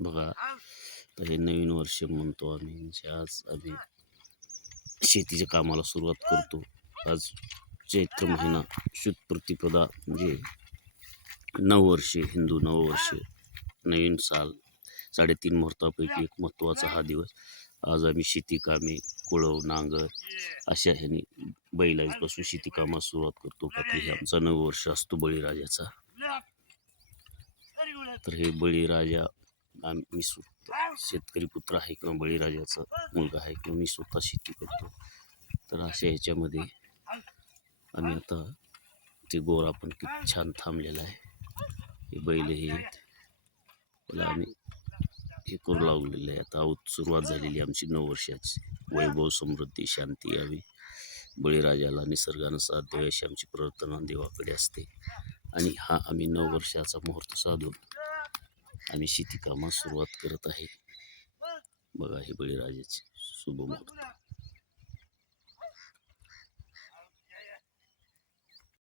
बघा, तर हे नवीन वर्ष म्हणतो आम्ही, म्हणजे आज आम्ही शेतीच्या कामाला सुरुवात करतो. आज चैत्र महिना शुद्ध प्रतिपदा, म्हणजे नववर्षे, हिंदू नववर्ष, नवीन साल, 3.5 मुहूर्तापैकी एक महत्त्वाचा हा दिवस. आज आम्ही शेती कामे, कुळव, नांगर अशा ह्याने बैलांपासून शेती कामास सुरुवात करतो. का हे आमचा नववर्ष असतो बळीराजाचा. तर हे बळीराजा, मी शेतकरी पुत्र आहे किंवा बळीराजाचा मुलगा आहे किंवा मी स्वतः शेती करतो. तर अशा ह्याच्यामध्ये आम्ही आता ते गोरा पण किती छान थांबलेला आहे. हे बैल हे त्याला आम्ही हे करू लागलेलं आहे. आता सुरुवात झालेली आमची नववर्षाची. वैभव, समृद्धी, शांती यावी बळीराजाला निसर्गानं साथ द्यावी अशी आमची प्रार्थना देवाकडे असते. आणि हा आम्ही नववर्षाचा मुहूर्त साधून आम्ही शेती कामास सुरुवात करत आहे. बघा हे बळीराजाचे शुभ मुहूर्त.